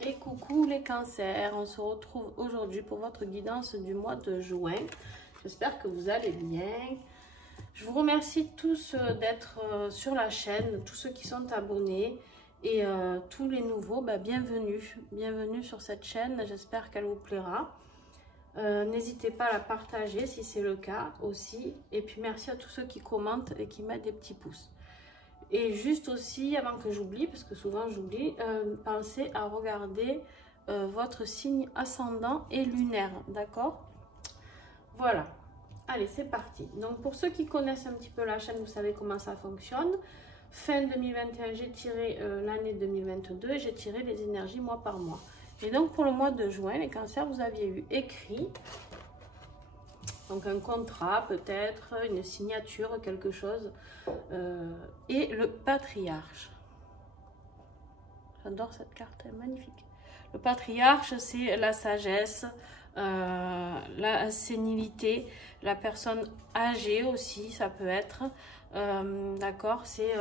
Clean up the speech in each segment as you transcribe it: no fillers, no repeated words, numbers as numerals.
Et coucou les cancers, on se retrouve aujourd'hui pour votre guidance du mois de juin. J'espère que vous allez bien. Je vous remercie tous d'être sur la chaîne, tous ceux qui sont abonnés et tous les nouveaux, bienvenue. Bienvenue sur cette chaîne, j'espère qu'elle vous plaira. N'hésitez pas à la partager si c'est le cas aussi. Et puis merci à tous ceux qui commentent et qui mettent des petits pouces. Et juste aussi, avant que j'oublie, parce que souvent j'oublie, pensez à regarder votre signe ascendant et lunaire, d'accord? Voilà, allez, c'est parti. Donc pour ceux qui connaissent un petit peu la chaîne, vous savez comment ça fonctionne. Fin 2021, j'ai tiré l'année 2022 et j'ai tiré les énergies mois par mois. Et donc pour le mois de juin, les cancers, vous aviez eu écrit, donc un contrat peut-être, une signature, quelque chose, et le patriarche. J'adore cette carte, elle est magnifique. Le patriarche, c'est la sagesse, la sénilité, la personne âgée aussi, ça peut être. D'accord, c'est...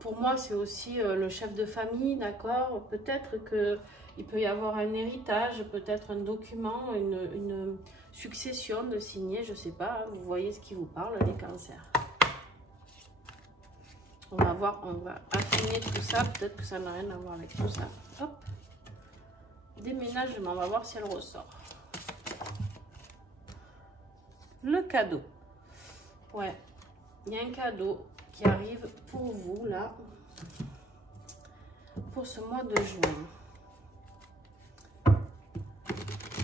pour moi, c'est aussi le chef de famille, d'accord. Peut-être qu'il peut y avoir un héritage, peut-être un document, une succession de signer, je ne sais pas. Vous voyez ce qui vous parle, les cancers. On va voir, on va affiner tout ça. Peut-être que ça n'a rien à voir avec tout ça. Hop. Déménagement, on va voir si elle ressort. Le cadeau. Ouais, il y a un cadeau qui arrive pour vous là, pour ce mois de juin.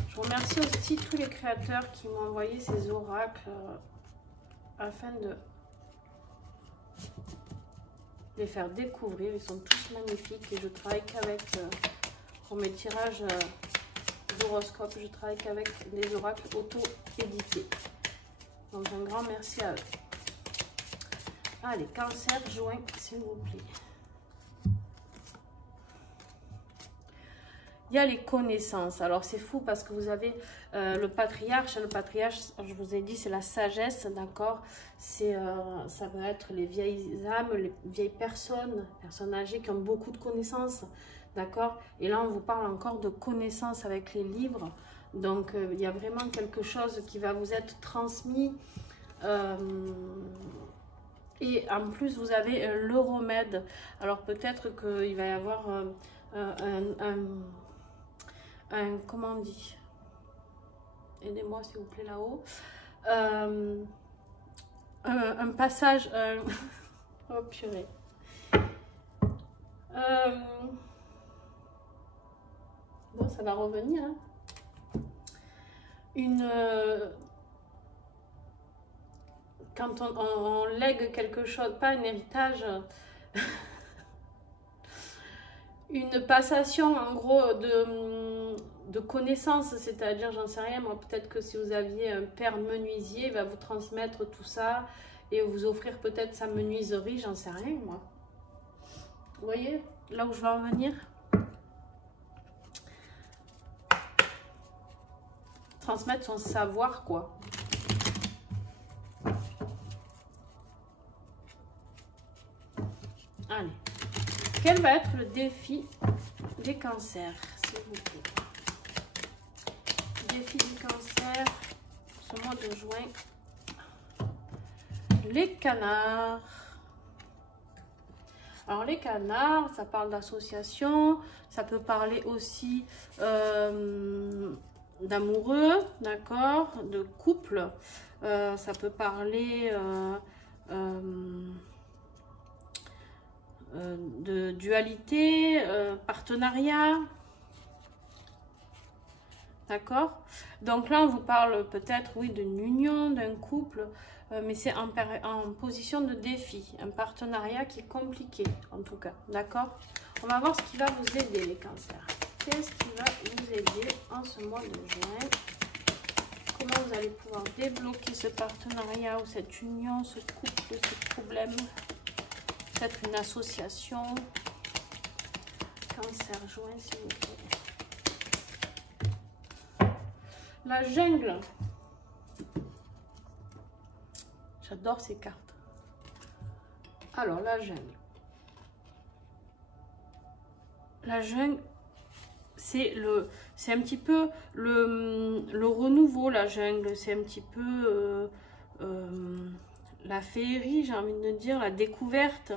Je remercie aussi tous les créateurs qui m'ont envoyé ces oracles afin de les faire découvrir. Ils sont tous magnifiques et je travaille qu'avec, pour mes tirages d'horoscope, je travaille qu'avec des oracles auto-édités. Donc un grand merci à eux. Allez, cancer, juin, s'il vous plaît. Il y a les connaissances. Alors, c'est fou parce que vous avez le patriarche. Le patriarche, je vous ai dit, c'est la sagesse, d'accord? Ça va être les vieilles âmes, les vieilles personnes âgées qui ont beaucoup de connaissances, d'accord? Et là, on vous parle encore de connaissances avec les livres. Donc, il y a vraiment quelque chose qui va vous être transmis. Et en plus, vous avez le remède. Alors, peut-être qu'il va y avoir comment on dit? Aidez-moi, s'il vous plaît, là-haut. Un passage... oh, purée. Bon, ça va revenir. Hein. Quand on lègue quelque chose, pas un héritage, une passation en gros de connaissances, c'est-à-dire, j'en sais rien, moi peut-être que si vous aviez un père menuisier, il va vous transmettre tout ça et vous offrir peut-être sa menuiserie, j'en sais rien moi. Vous voyez là où je veux en venir? Transmettre son savoir quoi. Allez, quel va être le défi des cancers, s'il vous plaît? Défi du cancer, ce mois de juin. Les canards. Alors les canards, ça parle d'association, ça peut parler aussi d'amoureux, d'accord, de couple. Ça peut parler... de dualité, partenariat, d'accord? Donc là on vous parle peut-être, oui, d'une union, d'un couple, mais c'est en position de défi, un partenariat qui est compliqué en tout cas, d'accord? On va voir ce qui va vous aider les cancers. Qu'est-ce qui va vous aider en ce mois de juin? Comment vous allez pouvoir débloquer ce partenariat ou cette union, ce couple, ce problème? Peut-être une association. Cancer, juin, s'il vous plaît. La jungle. J'adore ces cartes. Alors, la jungle. la jungle, c'est un petit peu le renouveau, la jungle. C'est un petit peu la féerie, j'ai envie de dire, la découverte.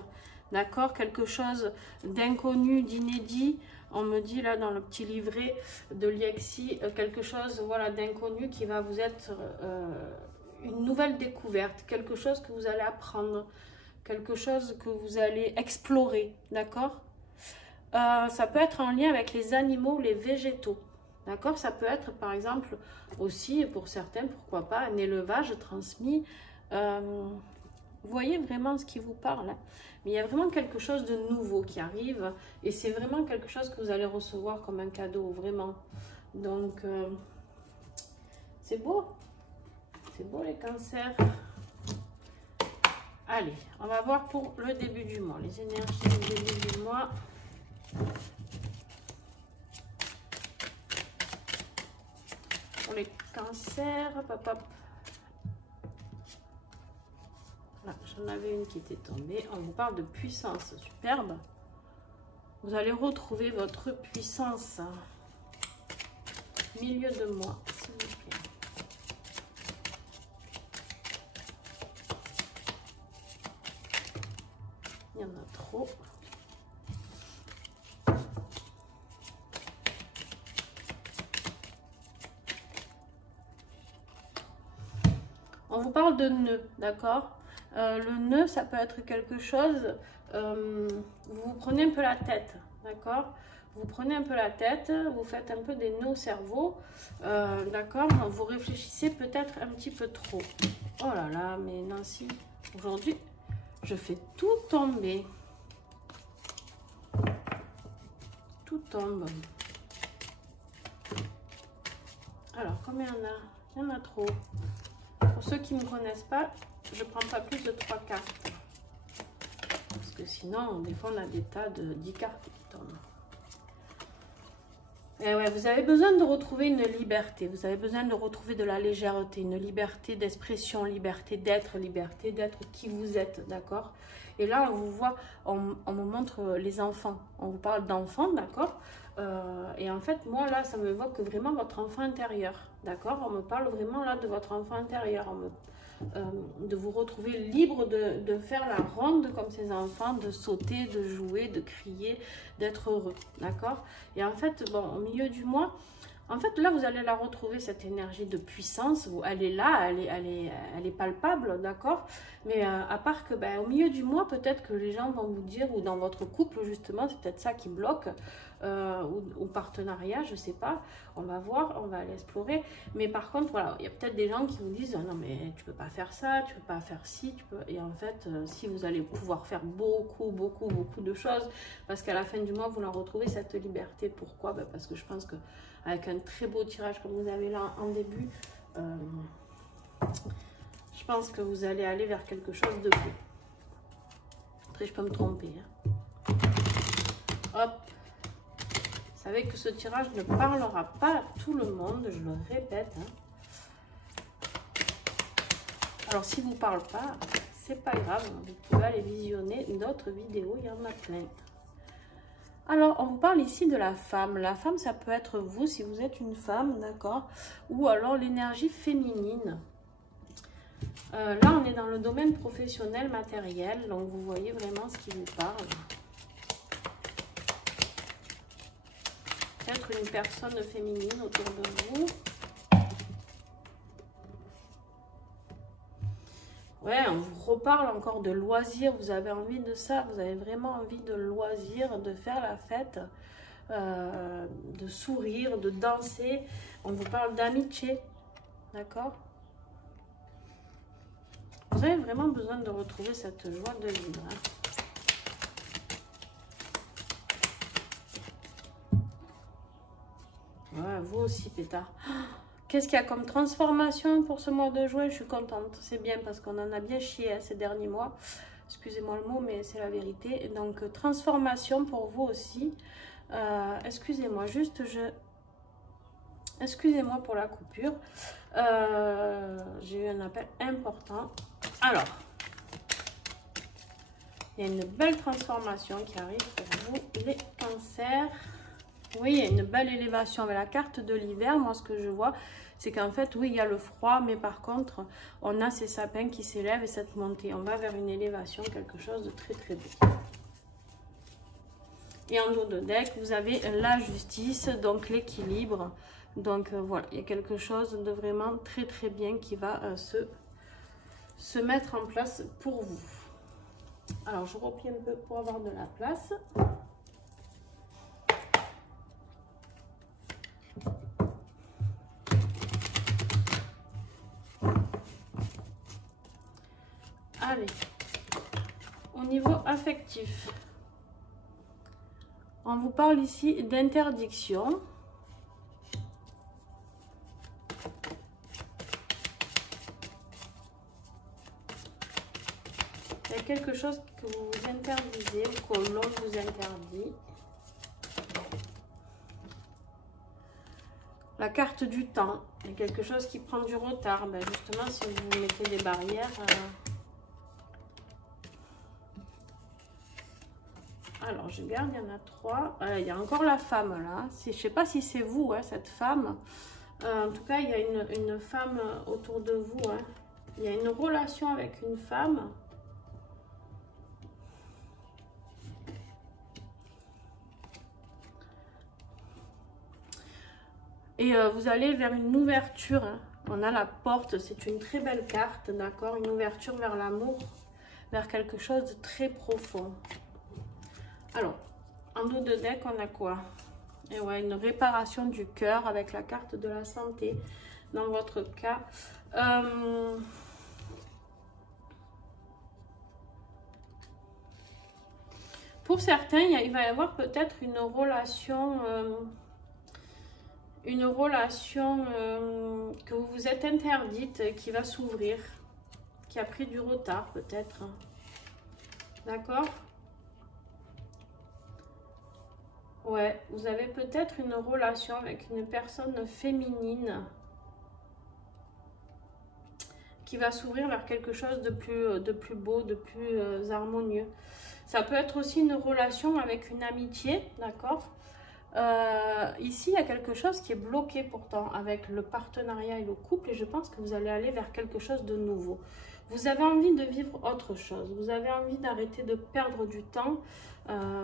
D'accord? Quelque chose d'inconnu, d'inédit. On me dit là dans le petit livret de Liexi, quelque chose voilà, d'inconnu qui va vous être une nouvelle découverte. Quelque chose que vous allez apprendre. Quelque chose que vous allez explorer. D'accord? Ça peut être en lien avec les animaux, les végétaux. D'accord? Ça peut être par exemple aussi, pour certains, pourquoi pas, un élevage transmis. Vous voyez vraiment ce qui vous parle. Hein? Mais il y a vraiment quelque chose de nouveau qui arrive. Et c'est vraiment quelque chose que vous allez recevoir comme un cadeau, vraiment. Donc, c'est beau. C'est beau les cancers. Allez, on va voir pour le début du mois. Les énergies du début du mois. Pour les cancers, hop, hop. Là, j'en avais une qui était tombée. On vous parle de puissance, superbe. Vous allez retrouver votre puissance. Milieu de mois, s'il vous plaît. Il y en a trop. On vous parle de nœud, d'accord? Le nœud, ça peut être quelque chose, vous prenez un peu la tête, d'accord? Vous prenez un peu la tête, vous faites un peu des nœuds au cerveau, d'accord? Vous réfléchissez peut-être un petit peu trop. Oh là là, mais Nancy, aujourd'hui, je fais tout tomber. Tout tombe. Alors, combien il y en a? Il y en a trop. Pour ceux qui ne me connaissent pas, je ne prends pas plus de 3 cartes. Parce que sinon, des fois, on a des tas de 10 cartes qui tombent. Et ouais, vous avez besoin de retrouver une liberté. Vous avez besoin de retrouver de la légèreté, une liberté d'expression, liberté d'être qui vous êtes, d'accord? Et là, on vous voit, on me montre les enfants. On vous parle d'enfants, d'accord? Et en fait, moi, là, ça me évoque vraiment votre enfant intérieur, d'accord? On me parle vraiment là de votre enfant intérieur. De vous retrouver libre de faire la ronde comme ces enfants, de sauter, de jouer, de crier, d'être heureux, d'accord? Et en fait, bon, au milieu du mois, en fait, là, vous allez la retrouver, cette énergie de puissance. Elle est là, elle est palpable, d'accord? Mais à part que, ben, au milieu du mois, peut-être que les gens vont vous dire, ou dans votre couple, justement, c'est peut-être ça qui bloque, ou partenariat, je sais pas. On va voir, on va aller explorer. Mais par contre, voilà, il y a peut-être des gens qui vous disent, non, mais tu peux pas faire ça, tu peux pas faire ci, tu peux... Et en fait, si vous allez pouvoir faire beaucoup de choses, parce qu'à la fin du mois, vous la retrouvez, cette liberté. Pourquoi? Ben, parce que je pense que avec un très beau tirage comme vous avez là en début, je pense que vous allez aller vers quelque chose de beau. Après, je peux me tromper. Hein. Hop. Vous savez que ce tirage ne parlera pas à tout le monde, je le répète. Hein. Alors, si vous ne parle pas, c'est pas grave. Vous pouvez aller visionner d'autres vidéos, il y en a plein. Alors, on vous parle ici de la femme. La femme, ça peut être vous, si vous êtes une femme, d'accord? Ou alors l'énergie féminine. Là, on est dans le domaine professionnel, matériel. Donc, vous voyez vraiment ce qui vous parle. Peut-être une personne féminine autour de vous. Ouais, on vous reparle encore de loisirs, vous avez envie de ça, vous avez vraiment envie de loisirs, de faire la fête, de sourire, de danser. On vous parle d'amitié, d'accord? Vous avez vraiment besoin de retrouver cette joie de vivre. Hein. Ouais, vous aussi, pétard. Qu'est-ce qu'il y a comme transformation pour ce mois de juin? Je suis contente. C'est bien parce qu'on en a bien chié hein, ces derniers mois. Excusez-moi le mot, mais c'est la vérité. Donc, transformation pour vous aussi. Excusez-moi, juste excusez-moi pour la coupure. J'ai eu un appel important. Alors, Il y a une belle transformation qui arrive pour vous, les cancers. Oui, il y a une belle élévation avec la carte de l'hiver. Moi, ce que je vois, c'est qu'en fait, oui, il y a le froid, mais par contre, on a ces sapins qui s'élèvent et cette montée. On va vers une élévation, quelque chose de très, très beau. Et en dos de deck, vous avez la justice, donc l'équilibre. Donc, voilà, il y a quelque chose de vraiment très, très bien qui va se mettre en place pour vous. Alors, je replie un peu pour avoir de la place. Allez, au niveau affectif, on vous parle ici d'interdiction. Il y a quelque chose que vous vous interdisez ou que l'on vous interdit. La carte du temps, il y a quelque chose qui prend du retard. Ben justement, si vous mettez des barrières... Alors, je garde, il y en a 3. Il y a encore la femme, là. Je ne sais pas si c'est vous, hein, cette femme. En tout cas, il y a une femme autour de vous. Hein. Il y a une relation avec une femme. Et vous allez vers une ouverture. Hein. On a la porte, c'est une très belle carte, d'accord? Une ouverture vers l'amour, vers quelque chose de très profond. Alors, en dos de deck, on a quoi? Et ouais, une réparation du cœur avec la carte de la santé. Dans votre cas, pour certains, il va y avoir peut-être une relation que vous vous êtes interdite, qui va s'ouvrir, qui a pris du retard peut-être. D'accord? Ouais, vous avez peut-être une relation avec une personne féminine qui va s'ouvrir vers quelque chose de plus beau, de plus harmonieux. Ça peut être aussi une relation avec une amitié, d'accord? Ici, il y a quelque chose qui est bloqué pourtant avec le partenariat et le couple et je pense que vous allez aller vers quelque chose de nouveau. Vous avez envie de vivre autre chose, vous avez envie d'arrêter de perdre du temps,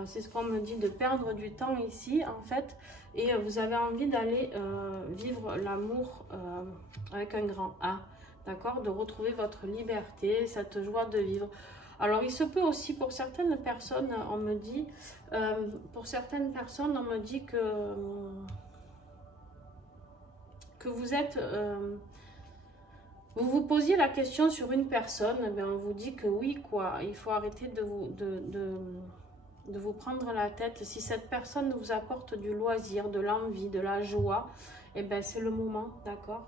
c'est ce qu'on me dit, de perdre du temps ici en fait, et vous avez envie d'aller vivre l'amour avec un grand A, d'accord, de retrouver votre liberté, cette joie de vivre. Alors, il se peut aussi, pour certaines personnes, on me dit, que vous êtes... vous vous posiez la question sur une personne, eh bien, on vous dit que oui, quoi, il faut arrêter de vous prendre la tête. Si cette personne vous apporte du loisir, de l'envie, de la joie, eh bien, c'est le moment, d'accord?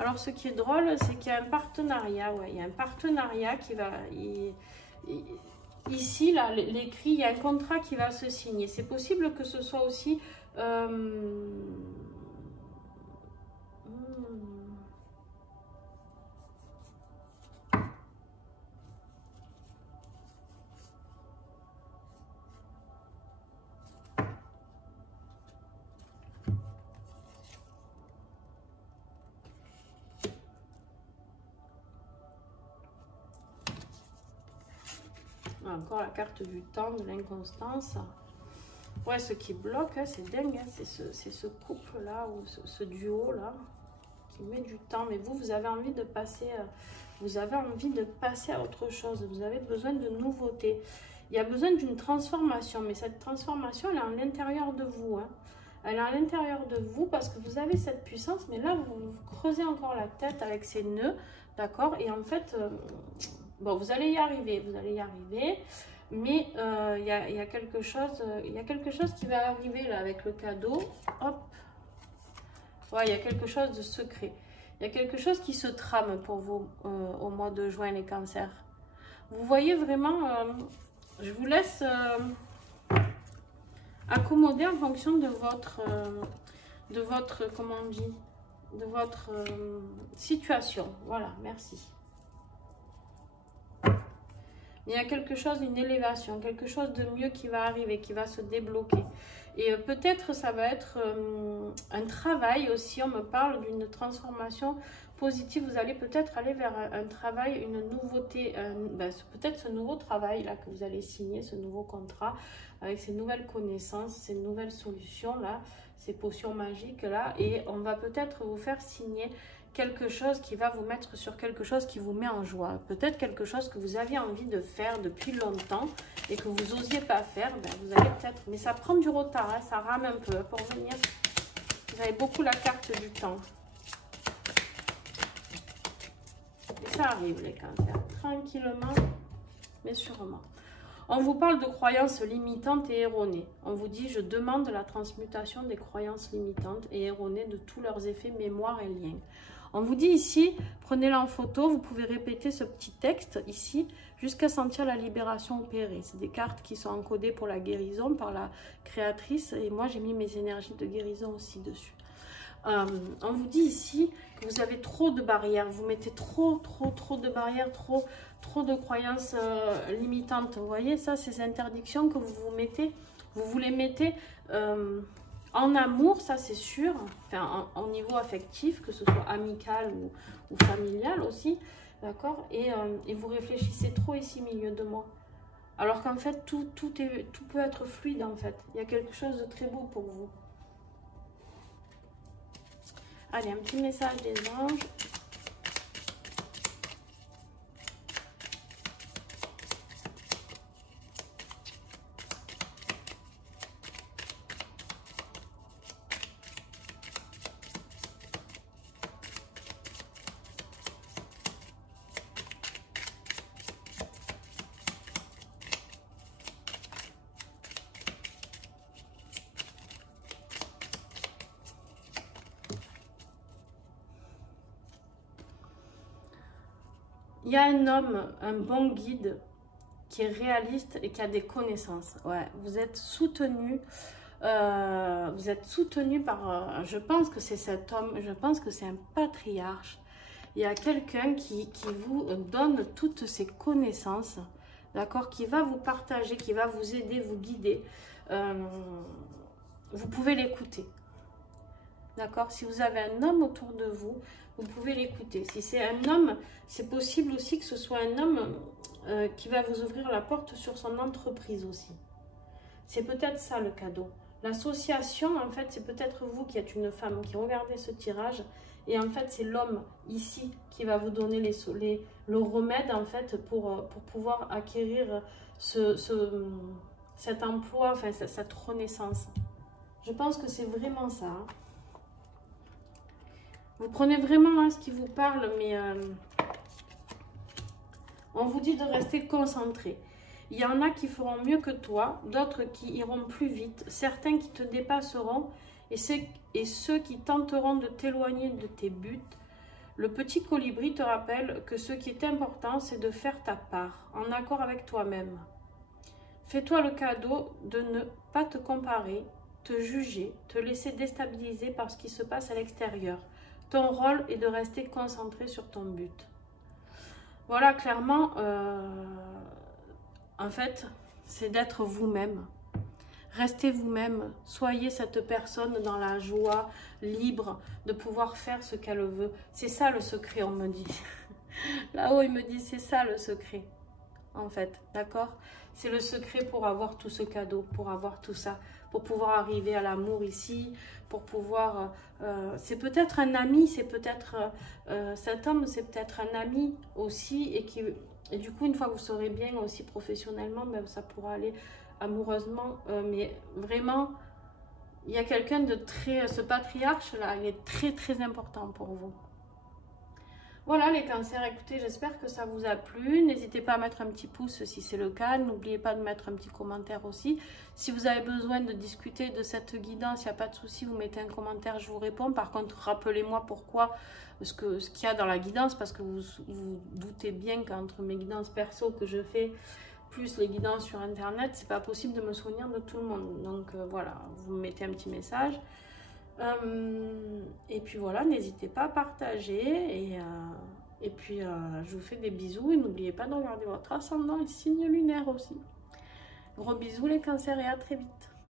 Alors, ce qui est drôle, c'est qu'il y a un partenariat. Ouais, il y a un partenariat qui va... Ici, là, l'écrit, il y a un contrat qui va se signer. C'est possible que ce soit aussi... Encore la carte du temps, de l'inconstance. Ouais, ce qui bloque, hein, c'est dingue. Hein, c'est ce couple-là, ou ce duo-là, qui met du temps. Mais vous avez envie de passer... vous avez envie de passer à autre chose. Vous avez besoin de nouveautés. Il y a besoin d'une transformation. Mais cette transformation, elle est à l'intérieur de vous. Hein. Elle est à l'intérieur de vous parce que vous avez cette puissance. Mais là, vous creusez encore la tête avec ces nœuds. D'accord? Et en fait... bon, vous allez y arriver, mais il y a quelque chose qui va arriver là avec le cadeau. Hop, ouais, il y a quelque chose de secret. Il y a quelque chose qui se trame pour vous au mois de juin, les cancers. Vous voyez vraiment, je vous laisse accommoder en fonction de votre, comment on dit, situation. Voilà, merci. Il y a quelque chose, une élévation, quelque chose de mieux qui va arriver, qui va se débloquer. Et peut-être ça va être un travail aussi, on me parle d'une transformation positive. Vous allez peut-être aller vers un travail, une nouveauté, peut-être ce nouveau travail là que vous allez signer, ce nouveau contrat, avec ces nouvelles connaissances, ces nouvelles solutions là, ces potions magiques là. Et on va peut-être vous faire signer quelque chose qui va vous mettre sur quelque chose qui vous met en joie. Peut-être quelque chose que vous aviez envie de faire depuis longtemps et que vous n'osiez pas faire. Ben, vous allez peut-être... Mais ça prend du retard, hein, ça rame un peu pour venir. Vous avez beaucoup la carte du temps. Et ça arrive les cancers. Tranquillement, mais sûrement. On vous parle de croyances limitantes et erronées. On vous dit, je demande la transmutation des croyances limitantes et erronées de tous leurs effets, mémoire et liens. On vous dit ici, prenez-la en photo, vous pouvez répéter ce petit texte ici jusqu'à sentir la libération opérer. C'est des cartes qui sont encodées pour la guérison par la créatrice et moi j'ai mis mes énergies de guérison aussi dessus. On vous dit ici que vous avez trop de barrières, vous mettez trop de barrières, trop de croyances limitantes. Vous voyez ça, ces interdictions que vous mettez, vous les mettez... en amour, ça c'est sûr, enfin, au niveau affectif, que ce soit amical ou familial aussi, d'accord, et vous réfléchissez trop ici, milieu de moi. Alors qu'en fait, tout peut être fluide en fait. Il y a quelque chose de très beau pour vous. Allez, un petit message des anges. Il y a un homme, un bon guide, qui est réaliste et qui a des connaissances. Ouais, vous êtes soutenu. Par... je pense que c'est cet homme, je pense que c'est un patriarche. Il y a quelqu'un qui vous donne toutes ses connaissances, d'accord, qui va vous partager, qui va vous aider, vous guider. Vous pouvez l'écouter. D'accord? Si vous avez un homme autour de vous, vous pouvez l'écouter. Si c'est un homme, c'est possible aussi que ce soit un homme qui va vous ouvrir la porte sur son entreprise aussi. C'est peut-être ça le cadeau. L'association, en fait, c'est peut-être vous qui êtes une femme qui regardez ce tirage. Et en fait, c'est l'homme ici qui va vous donner le remède, en fait, pour pouvoir acquérir cet emploi, enfin, cette renaissance. Je pense que c'est vraiment ça. Hein. Vous prenez vraiment hein, ce qui vous parle, mais on vous dit de rester concentré. Il y en a qui feront mieux que toi, d'autres qui iront plus vite, certains qui te dépasseront et ceux qui tenteront de t'éloigner de tes buts. Le petit colibri te rappelle que ce qui est important, c'est de faire ta part, en accord avec toi-même. Fais-toi le cadeau de ne pas te comparer, te juger, te laisser déstabiliser par ce qui se passe à l'extérieur. Ton rôle est de rester concentré sur ton but. Voilà, clairement, en fait, c'est d'être vous-même. Restez vous-même, soyez cette personne dans la joie, libre, de pouvoir faire ce qu'elle veut. C'est ça le secret, on me dit. Là-haut, il me dit, c'est ça le secret, en fait, d'accord? C'est le secret pour avoir tout ce cadeau, pour avoir tout ça, pour pouvoir arriver à l'amour ici, pour pouvoir... c'est peut-être un ami, c'est peut-être... cet homme, c'est peut-être un ami aussi, et du coup, une fois que vous serez bien aussi professionnellement, ben, ça pourra aller amoureusement. Mais vraiment, il y a quelqu'un de très... Ce patriarche-là, il est très, très important pour vous. Voilà les cancers, écoutez, j'espère que ça vous a plu. N'hésitez pas à mettre un petit pouce si c'est le cas. N'oubliez pas de mettre un petit commentaire aussi. Si vous avez besoin de discuter de cette guidance, il n'y a pas de souci, vous mettez un commentaire, je vous réponds. Par contre, rappelez-moi pourquoi, ce qu'il y a dans la guidance, parce que vous doutez bien qu'entre mes guidances perso que je fais, plus les guidances sur Internet, c'est pas possible de me souvenir de tout le monde. Donc voilà, vous me mettez un petit message. Et puis voilà, n'hésitez pas à partager. Et puis, je vous fais des bisous. Et n'oubliez pas de regarder votre ascendant et signe lunaire aussi. Gros bisous les cancers et à très vite.